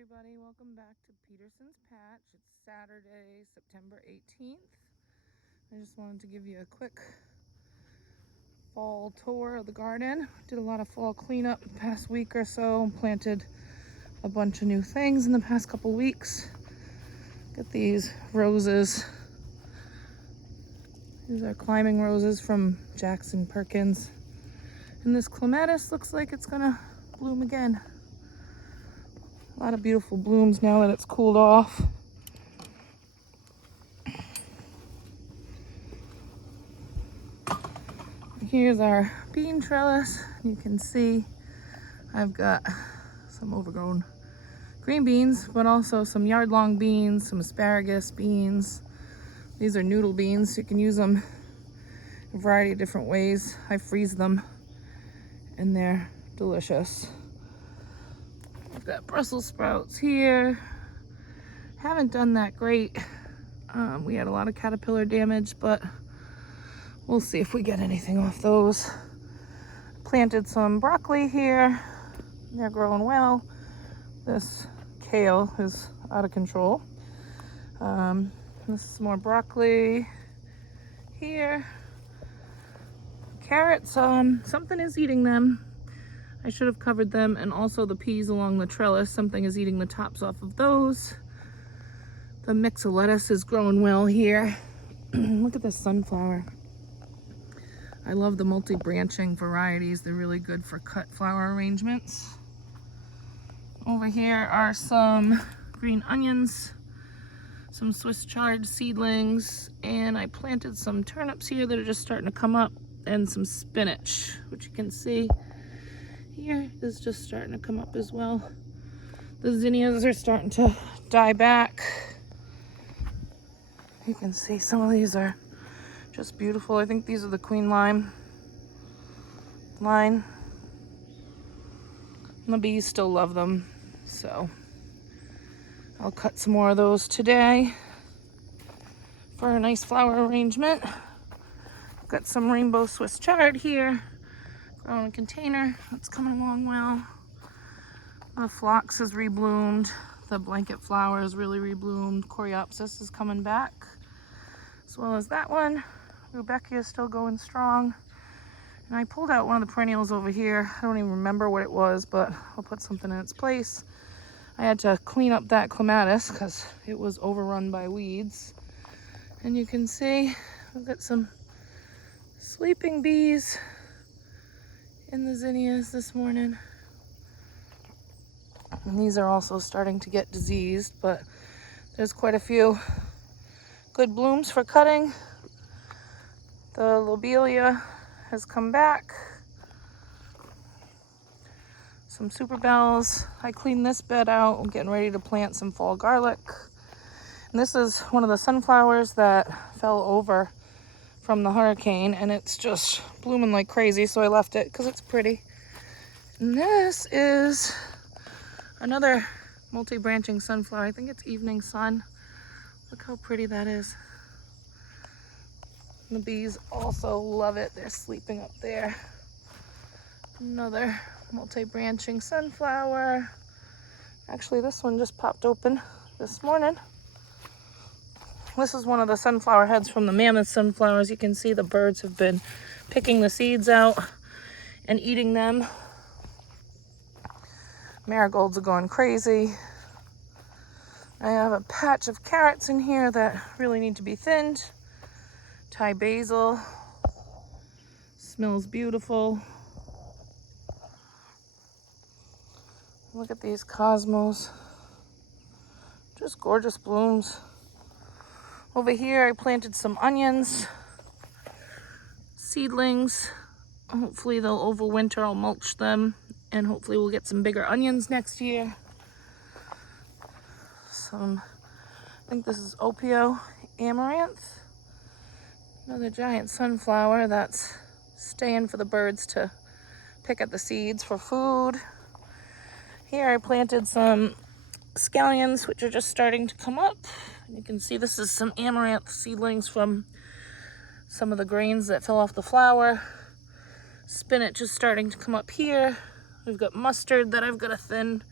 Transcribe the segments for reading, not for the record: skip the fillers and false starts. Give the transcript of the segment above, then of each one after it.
everybody, welcome back to Peterson's Patch. It's Saturday, September 18th. I just wanted to give you a quick fall tour of the garden. Did a lot of fall cleanup the past week or so. Planted a bunch of new things in the past couple weeks. Got these roses. These are climbing roses from Jackson Perkins. And this clematis looks like it's gonna bloom again. A lot of beautiful blooms now that it's cooled off. Here's our bean trellis. You can see I've got some overgrown green beans, but also some yard-long beans, some asparagus beans. These are noodle beans, so you can use them a variety of different ways. I freeze them and they're delicious. I've got Brussels sprouts here. Haven't done that great. We had a lot of caterpillar damage, but we'll see if we get anything off those. Planted some broccoli here. They're growing well. This kale is out of control. This is more broccoli here. Carrots, something is eating them. I should have covered them, and also the peas along the trellis. Something is eating the tops off of those. The mix of lettuce is growing well here. Look at this sunflower. I love the multi-branching varieties. They're really good for cut flower arrangements. Over here are some green onions, some Swiss chard seedlings, and I planted some turnips here that are just starting to come up, and some spinach, which you can see here is just starting to come up as well. The zinnias are starting to die back. You can see some of these are just beautiful. I think these are the Queen Lime line. And the bees still love them, so I'll cut some more of those today for a nice flower arrangement. Got some rainbow Swiss chard here, grown in a container. That's coming along well. The phlox is rebloomed. The blanket flower is really rebloomed. Coreopsis is coming back, as well as that one. Rudbeckia is still going strong. And I pulled out one of the perennials over here. I don't even remember what it was, but I'll put something in its place. I had to clean up that clematis because it was overrun by weeds. And you can see I've got some sleeping bees in the zinnias this morning. And these are also starting to get diseased, but there's quite a few good blooms for cutting. The lobelia has come back. Some super bells. I cleaned this bed out. I'm getting ready to plant some fall garlic. And this is one of the sunflowers that fell over from the hurricane, and it's just blooming like crazy, so I left it because it's pretty. And this is another multi-branching sunflower. I think it's Evening Sun. Look how pretty that is. And the bees also love it. They're sleeping up there. Another multi-branching sunflower. Actually, this one just popped open this morning. This is one of the sunflower heads from the mammoth sunflowers. You can see the birds have been picking the seeds out and eating them. Marigolds are going crazy. I have a patch of carrots in here that really need to be thinned. Thai basil. Smells beautiful. Look at these cosmos. Just gorgeous blooms. Over here I planted some onions, seedlings. Hopefully they'll overwinter. I'll mulch them, and hopefully we'll get some bigger onions next year. I think this is Opio amaranth. Another giant sunflower that's staying for the birds to pick at the seeds for food. Here I planted some scallions, which are just starting to come up. You can see this is some amaranth seedlings from some of the grains that fell off the flower. Spinach is starting to come up here. We've got mustard that I've got to thin.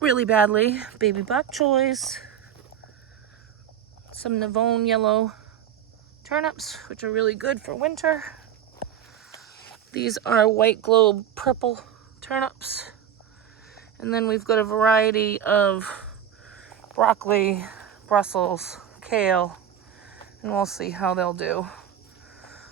really badly. Baby bok choys, some Navone yellow turnips, which are really good for winter. These are white globe purple turnips. And then we've got a variety of broccoli, Brussels, kale, and we'll see how they'll do.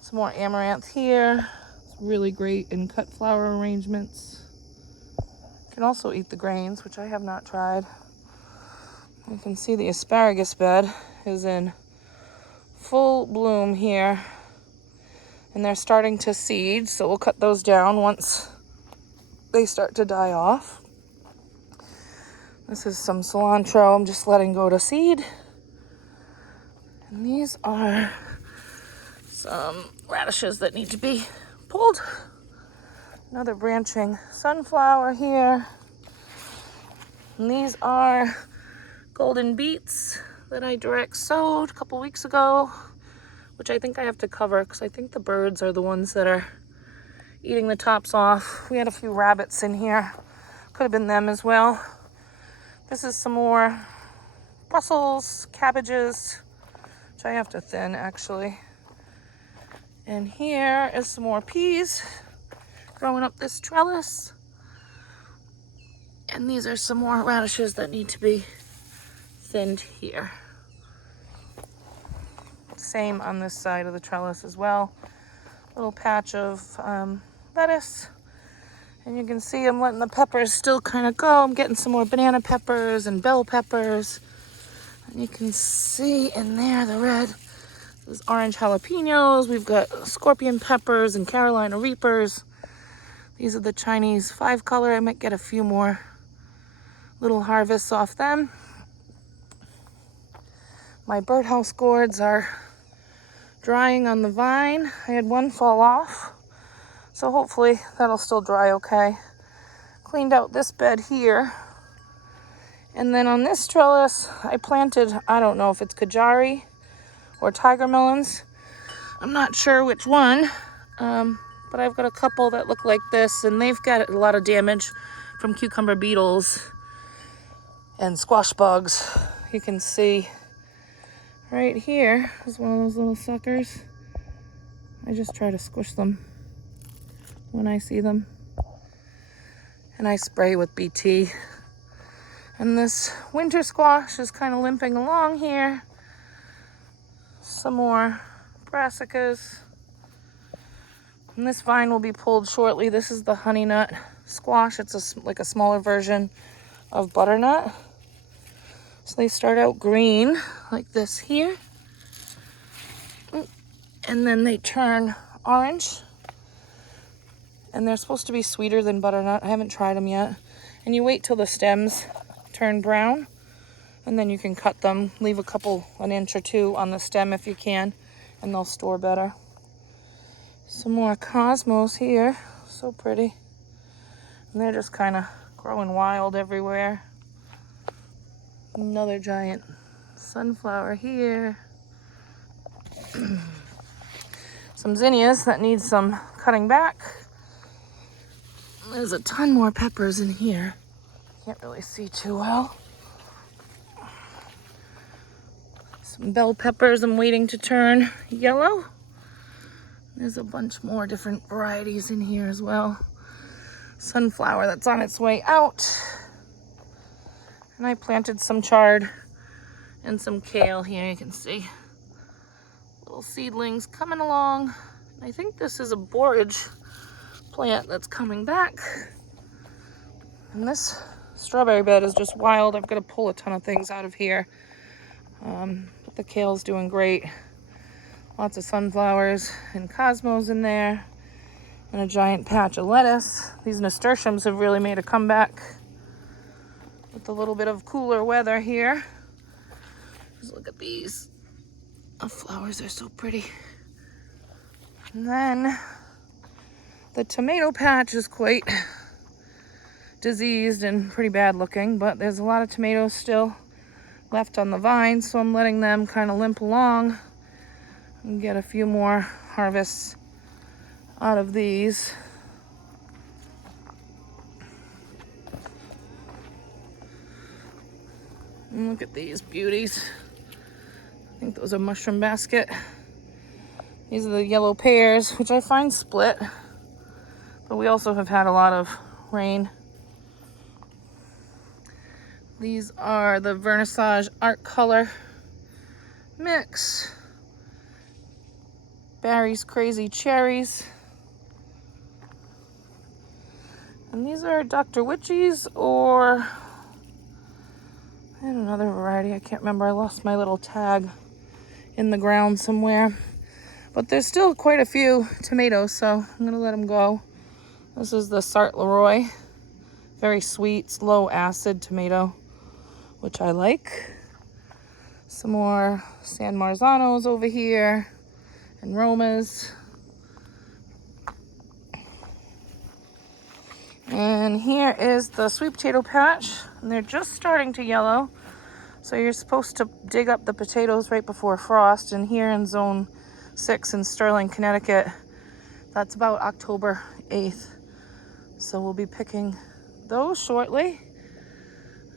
Some more amaranth here. It's really great in cut flower arrangements. You can also eat the grains, which I have not tried. You can see the asparagus bed is in full bloom here. And they're starting to seed, so we'll cut those down once they start to die off. This is some cilantro I'm just letting go to seed. And these are some radishes that need to be pulled. Another branching sunflower here. And these are golden beets that I direct sowed a couple weeks ago, which I think I have to cover because I think the birds are the ones that are eating the tops off. We had a few rabbits in here. Could have been them as well. This is some more Brussels, cabbages, which I have to thin actually. And here is some more peas growing up this trellis. And these are some more radishes that need to be thinned here. Same on this side of the trellis as well. Little patch of lettuce. And you can see I'm letting the peppers still kind of go. I'm getting some more banana peppers and bell peppers. And you can see in there the red. There's orange jalapenos. We've got scorpion peppers and Carolina Reapers. These are the Chinese 5-color. I might get a few more little harvests off them. My birdhouse gourds are drying on the vine. I had one fall off, so hopefully that'll still dry okay. Cleaned out this bed here. And then on this trellis, I planted, I don't know if it's Kajari or tiger melons. I'm not sure which one, but I've got a couple that look like this, and they've got a lot of damage from cucumber beetles and squash bugs. You can see right here is one of those little suckers. I just try to squish them when I see them. And I spray with BT. And this winter squash is kind of limping along here. Some more brassicas. And this vine will be pulled shortly. This is the honey nut squash. It's like a smaller version of butternut. So they start out green like this here. And then they turn orange. And they're supposed to be sweeter than butternut. I haven't tried them yet. And you wait till the stems turn brown. And then you can cut them. Leave an inch or two on the stem if you can. And they'll store better. Some more cosmos here. So pretty. And they're just kind of growing wild everywhere. Another giant sunflower here. Some zinnias that need some cutting back. There's a ton more peppers in here. Can't really see too well. Some bell peppers I'm waiting to turn yellow. There's a bunch more different varieties in here as well. Sunflower that's on its way out. And I planted some chard and some kale here. You can see little seedlings coming along. I think this is a borage plant that's coming back. And this strawberry bed is just wild. I've got to pull a ton of things out of here. But the kale's doing great. Lots of sunflowers and cosmos in there. And a giant patch of lettuce. These nasturtiums have really made a comeback with a little bit of cooler weather here. Just look at these. The flowers are so pretty. And then the tomato patch is quite diseased and pretty bad looking, but there's a lot of tomatoes still left on the vine, so I'm letting them kind of limp along and get a few more harvests out of these. And look at these beauties. I think those are mushroom basket. These are the yellow pears, which I find split. But we also have had a lot of rain. These are the Vernissage Art Color Mix. Barry's Crazy Cherries. And these are Dr. Witchies, or I had another variety. I can't remember. I lost my little tag in the ground somewhere. But there's still quite a few tomatoes, so I'm going to let them go. This is the Sartre Leroy. Very sweet, low acid tomato, which I like. Some more San Marzanos over here and Romas. And here is the sweet potato patch, and they're just starting to yellow. So you're supposed to dig up the potatoes right before frost. And here in Zone 6 in Sterling, Connecticut, that's about October 8th. So we'll be picking those shortly.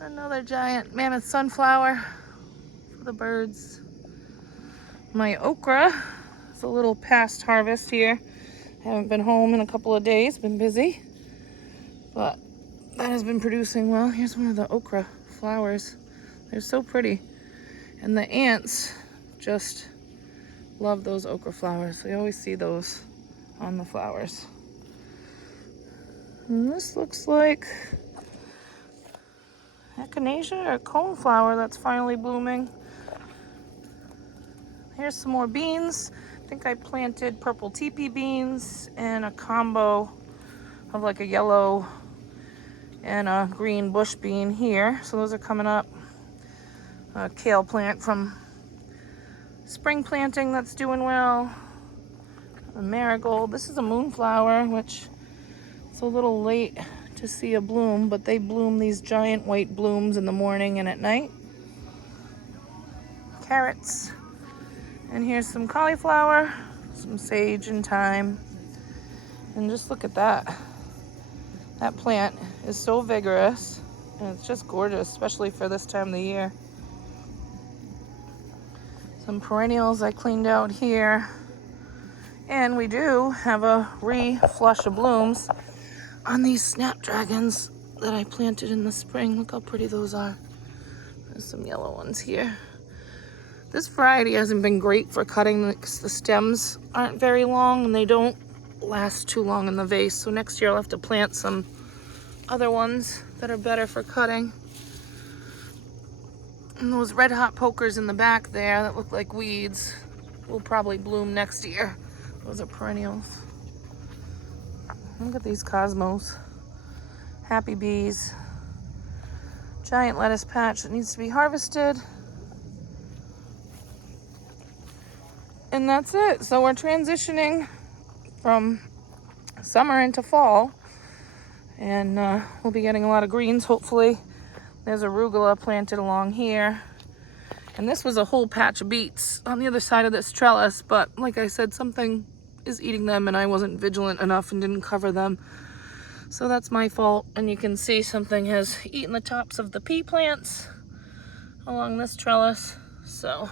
Another giant mammoth sunflower for the birds. My okra is a little past harvest here. I haven't been home in a couple of days, been busy. But that has been producing well. Here's one of the okra flowers. They're so pretty. And the ants just love those okra flowers. You always see those on the flowers. And this looks like echinacea or coneflower that's finally blooming. Here's some more beans. I think I planted purple teepee beans and a combo of like a yellow and a green bush bean here. So those are coming up. A kale plant from spring planting that's doing well. A marigold. This is a moonflower, which it's a little late to see a bloom, but they bloom these giant white blooms in the morning and at night. Carrots. And here's some cauliflower, some sage and thyme. And just look at that. That plant is so vigorous, and it's just gorgeous, especially for this time of the year. Some perennials I cleaned out here. And we do have a re-flush of blooms on these snapdragons that I planted in the spring. Look how pretty those are. There's some yellow ones here. This variety hasn't been great for cutting because the stems aren't very long and they don't last too long in the vase. So next year I'll have to plant some other ones that are better for cutting. And those red hot pokers in the back there that look like weeds will probably bloom next year. Those are perennials. Look at these cosmos. Happy bees. Giant lettuce patch that needs to be harvested. And that's it. So we're transitioning from summer into fall. And we'll be getting a lot of greens, hopefully. There's arugula planted along here. And this was a whole patch of beets on the other side of this trellis. But like I said, something is eating them and I wasn't vigilant enough and didn't cover them. So that's my fault. And you can see something has eaten the tops of the pea plants along this trellis. So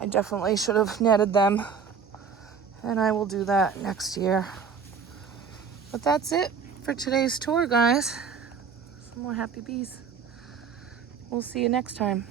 I definitely should have netted them. And I will do that next year. But that's it for today's tour, guys. Some more happy bees. We'll see you next time.